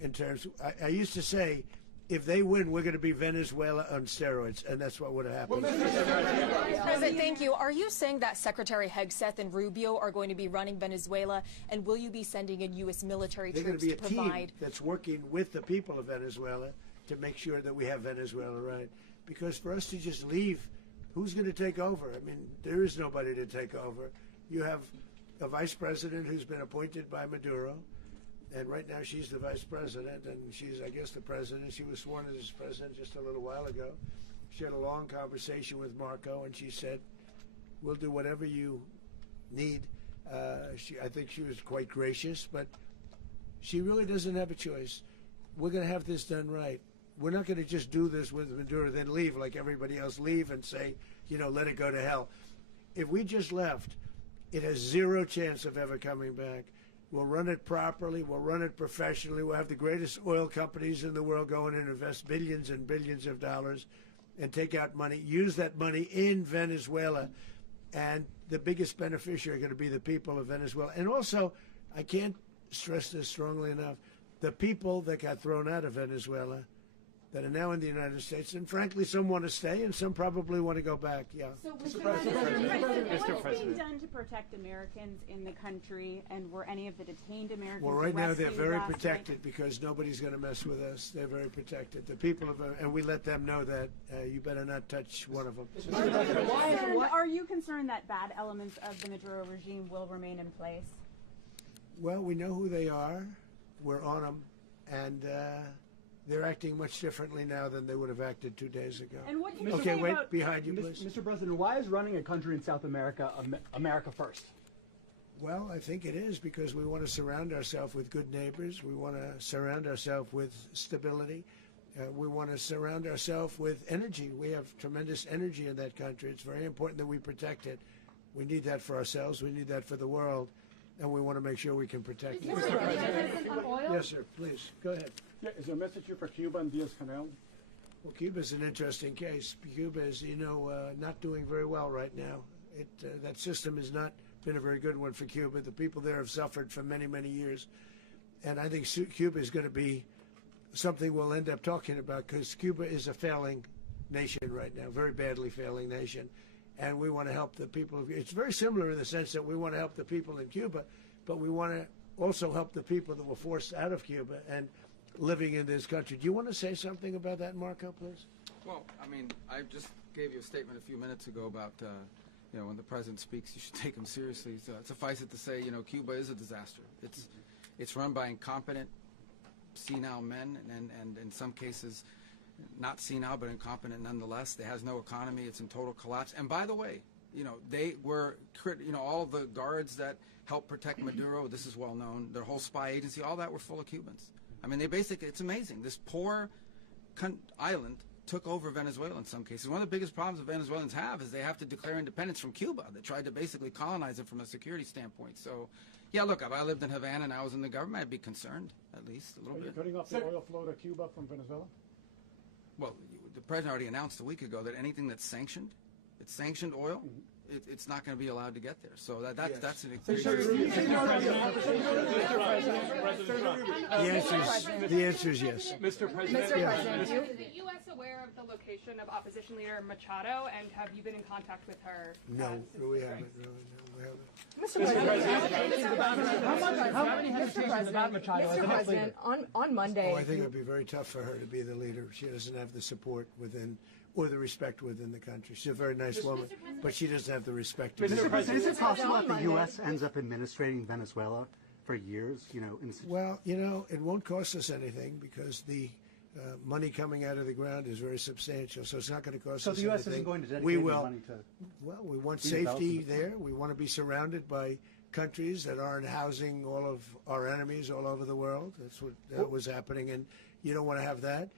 in terms. I used to say, if they win, we're going to be Venezuela on steroids, and that's what would have happened. President, thank you. Are you saying that Secretary Hegseth and Rubio are going to be running Venezuela, and will you be sending in U.S. military troops to provide? They're going to be a team that's working with the people of Venezuela to make sure that we have Venezuela right. Because for us to just leave, who's going to take over? I mean, there is nobody to take over. You have a vice president who's been appointed by Maduro. And right now she's the vice president, and she's, I guess, the president. She was sworn as president just a little while ago. She had a long conversation with Marco, and she said, we'll do whatever you need. I think she was quite gracious, but she really doesn't have a choice. We're going to have this done right. We're not going to just do this with Maduro, then leave like everybody else, leave and say, let it go to hell. If we just left, it has zero chance of ever coming back. We'll run it properly. We'll run it professionally. We'll have the greatest oil companies in the world go in and invest billions and billions of dollars and take out money, use that money in Venezuela. And the biggest beneficiary are going to be the people of Venezuela. And also, I can't stress this strongly enough, the people that got thrown out of Venezuela that are now in the United States, and frankly, some want to stay, and some probably want to go back. Yeah. So, Mr. President, what is being done to protect Americans in the country, and were any of the detained Americans Well, right now they're very last protected night? Because nobody's going to mess with us. They're very protected. The people of, and we let them know that you better not touch one of them. And are you concerned that bad elements of the Maduro regime will remain in place? Well, we know who they are. We're on them, and they're acting much differently now than they would have acted 2 days ago. And what can you okay, say wait, about behind you, please. Mr. President, why is running a country in South America America first? Well, I think it is because we want to surround ourselves with good neighbors. We want to surround ourselves with stability. We want to surround ourselves with energy. We have tremendous energy in that country. It's very important that we protect it. We need that for ourselves. We need that for the world. And we want to make sure we can protect it. Yes, sir. Please, go ahead. Yeah, is there a message here for Cuba and Diaz-Canel? Well, Cuba's an interesting case. Cuba is, not doing very well right now. That system has not been a very good one for Cuba. The people there have suffered for many, many years. And I think Cuba is going to be something we'll end up talking about because Cuba is a failing nation right now, very badly failing nation. And we want to help the people. It's very similar in the sense that we want to help the people in Cuba, but we want to also help the people that were forced out of Cuba and living in this country. Do you want to say something about that, Marco, please? Well, I mean, I just gave you a statement a few minutes ago about, when the president speaks, you should take him seriously. So suffice it to say, Cuba is a disaster. It's run by incompetent, senile men, and in some cases, not senile, but incompetent nonetheless. It has no economy. It's in total collapse. And by the way, they were, all the guards that helped protect Maduro, this is well known, their whole spy agency, all that were full of Cubans. I mean, they basically, it's amazing. This poor island took over Venezuela in some cases. One of the biggest problems the Venezuelans have is they have to declare independence from Cuba. They tried to basically colonize it from a security standpoint. So, yeah, look, if I lived in Havana and I was in the government, I'd be concerned, at least a little bit. Are you cutting off the oil flow to Cuba from Venezuela? Well, the president already announced a week ago that anything that's sanctioned, it's sanctioned oil, it's not going to be allowed to get there. So that's an The answer is yes. Mr. President. Is the U.S. aware of the location of opposition leader Machado, and have you been in contact with her? No, we haven't. We haven't. Mr. President, on Monday. Oh, I think it would be very tough for her to be the leader. She doesn't have the support within, or the respect within the country. She's a very nice woman, but she doesn't have the respect. Mr. President, is it possible that the U.S. ends up administrating Venezuela for years? Well, it won't cost us anything because the money coming out of the ground is very substantial, so it's not going to cost us anything. So the U.S. isn't going to dedicate any money to... Well, we want safety there. We want to be surrounded by countries that aren't housing all of our enemies all over the world. That's what was happening, and you don't want to have that.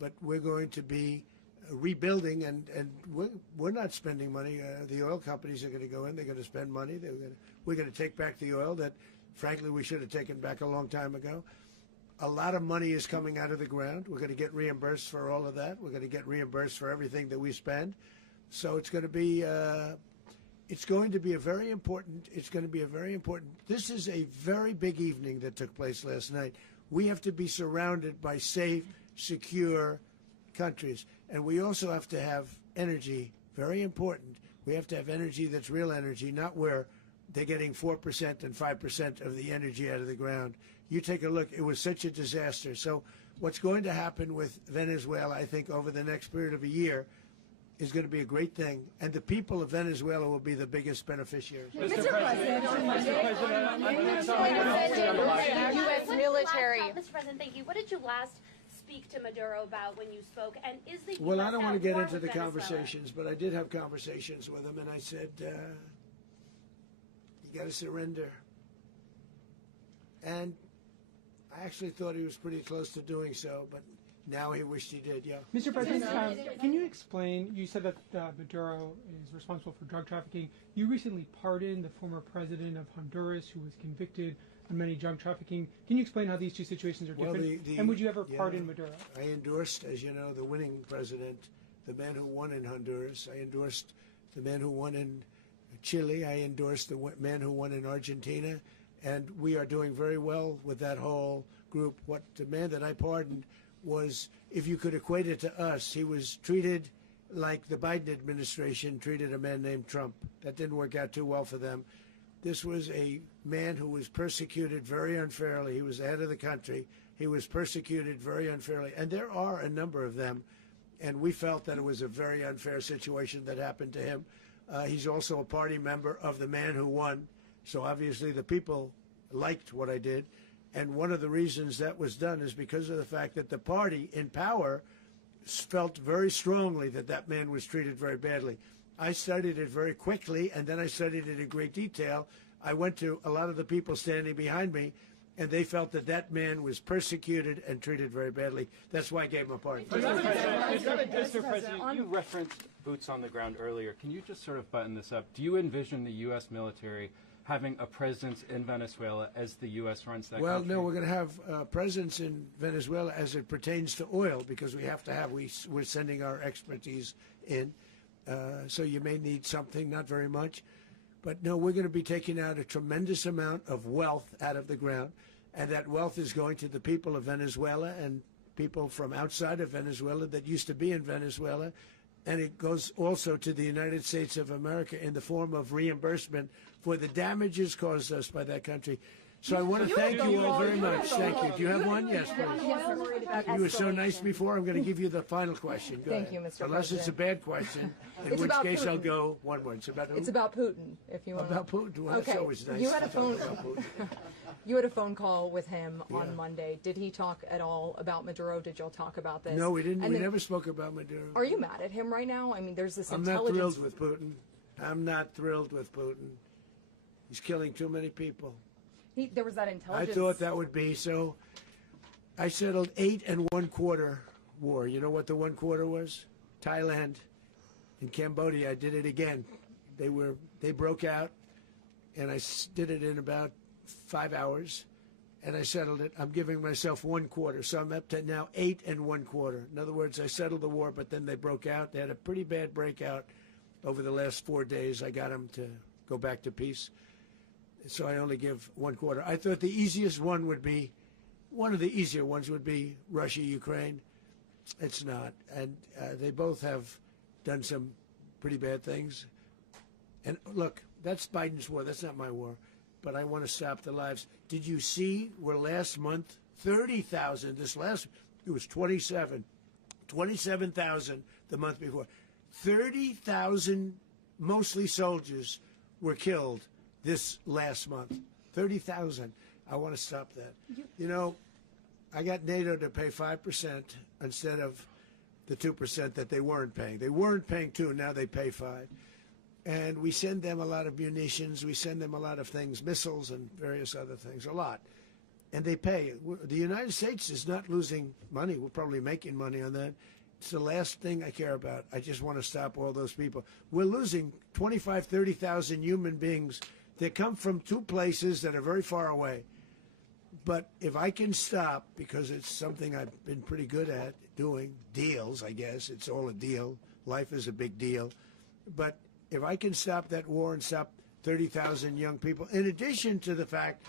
But we're going to be rebuilding, and we're not spending money. The oil companies are going to go in. They're going to spend money. We're going to take back the oil that, frankly, we should have taken back a long time ago. A lot of money is coming out of the ground. We're going to get reimbursed for all of that. We're going to get reimbursed for everything that we spend. So it's going to be a very important. This is a very big evening that took place last night. We have to be surrounded by safe, secure countries, and we also have to have energy. Very important. We have to have energy that's real energy, not where they're getting 4% and 5% of the energy out of the ground. You take a look. It was such a disaster. So what's going to happen with Venezuela, I think, over the next period of a year is going to be a great thing. And the people of Venezuela will be the biggest beneficiaries. Mr. President, on Monday, U.S. military. Mr. President, thank you. What did you last speak to Maduro about when you spoke? And is the Well, US I don't want to get into the Venezuela? conversations, but I did have conversations with him, and I said, you got to surrender. And I actually thought he was pretty close to doing so, but now he wished he did, yeah. Mr. President, can you explain, you said that Maduro is responsible for drug trafficking. You recently pardoned the former president of Honduras who was convicted on many drug trafficking. Can you explain how these two situations are different? And would you ever pardon Maduro? I endorsed, as you know, the winning president, the man who won in Honduras. I endorsed the man who won in Chile. I endorsed the man who won in Argentina. And we are doing very well with that whole group. What the man that I pardoned was, if you could equate it to us, he was treated like the Biden administration treated a man named Trump. That didn't work out too well for them. This was a man who was persecuted very unfairly. He was the head of the country. He was persecuted very unfairly. And there are a number of them. And we felt that it was a very unfair situation that happened to him. He's also a party member of the man who won. So obviously the people liked what I did. And one of the reasons that was done is because of the fact that the party in power felt very strongly that that man was treated very badly. I studied it very quickly, and then I studied it in great detail. I went to a lot of the people standing behind me, and they felt that that man was persecuted and treated very badly. That's why I gave him a pardon. Mr. President, you referenced boots on the ground earlier. Can you just sort of button this up? Do you envision the U.S. military having a presence in Venezuela as the U.S. runs that country? No, we're going to have a presence in Venezuela as it pertains to oil, because we have to have, we're sending our expertise in. So you may need something, not very much. But no, we're going to be taking out a tremendous amount of wealth out of the ground, and that wealth is going to the people of Venezuela and people from outside of Venezuela that used to be in Venezuela. and it goes also to the United States of America in the form of reimbursement for the damages caused us by that country. So I want to thank you all very much. Thank you. Do you have one? Yes, please. You were so nice before. I'm going to give you the final question. Go Thank ahead. you, Mr. Unless it's a President. bad question, in It's which about case I'll Putin. go one word. It's about who? It's about Putin, if you want. About Putin. Well, Okay. that's always nice. You had to a talk phone. about Putin. You had a phone call with him Yeah. on Monday. Did he talk at all about Maduro? Did y'all talk about this? No, we didn't. And We then- never spoke about Maduro. Are you mad at him right now? I mean, there's this I'm not intelligence. thrilled with Putin. I'm not thrilled with Putin. He's killing too many people. There was that I intelligence. thought that would be so. I settled 8 1/4 war. You know what the 1/4 was? Thailand and Cambodia. I did it again. They broke out, and I did it in about 5 hours, and I settled it. I'm giving myself 1/4, so I'm up to now 8 1/4. In other words, I settled the war, but then they broke out. They had a pretty bad breakout over the last 4 days. I got them to go back to peace. So I only give 1/4. I thought the easiest one would be, one of the easier ones would be Russia, Ukraine. It's not. And they both have done some pretty bad things. And look, that's Biden's war. That's not my war. But I want to stop the lives. Did you see where last month, 30,000, it was 27,000 the month before. 30,000, mostly soldiers, were killed this last month. 30,000. I want to stop that. You know, I got NATO to pay 5% instead of the 2% that they weren't paying. They weren't paying 2, now they pay 5. And we send them a lot of munitions. We send them a lot of things, missiles and various other things, a lot. And they pay. The United States is not losing money. We're probably making money on that. It's the last thing I care about. I just want to stop all those people. We're losing 25, 30,000 human beings that come from 2 places that are very far away. But if I can stop, because it's something I've been pretty good at doing, deals, I guess. It's all a deal. Life is a big deal. But if I can stop that war and stop 30,000 young people, in addition to the fact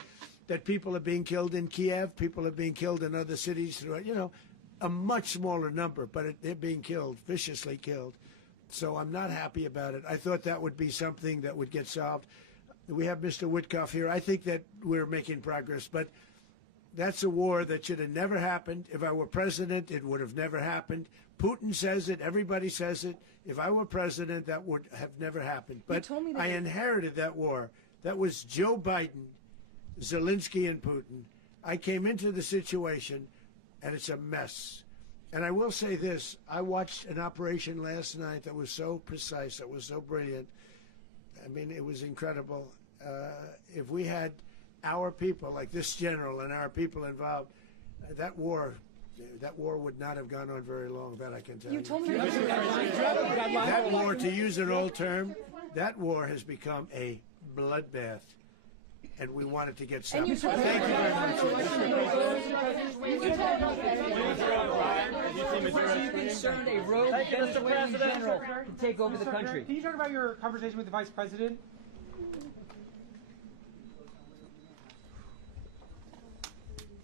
that people are being killed in Kiev, people are being killed in other cities, you know, a much smaller number, but they're being killed, viciously killed. So I'm not happy about it. I thought that would be something that would get solved. We have Mr. Witkoff here. I think that we're making progress, but that's a war that should have never happened. If I were president, it would have never happened. Putin says it. Everybody says it. If I were president, that would have never happened. But I inherited that war. That was Joe Biden, Zelensky, and Putin. I came into the situation, and it's a mess. And I will say this. I watched an operation last night that was so precise, that was so brilliant. I mean, it was incredible. If we had our people, like this general and our people involved, that war would not have gone on very long, that I can tell you. You told me That war, to use an old term, that war has become a bloodbath. And we want it to get stopped. Thank you very much. Are you concerned a rogue Venezuelan general can take over the country? Can you talk about your conversation with the vice president?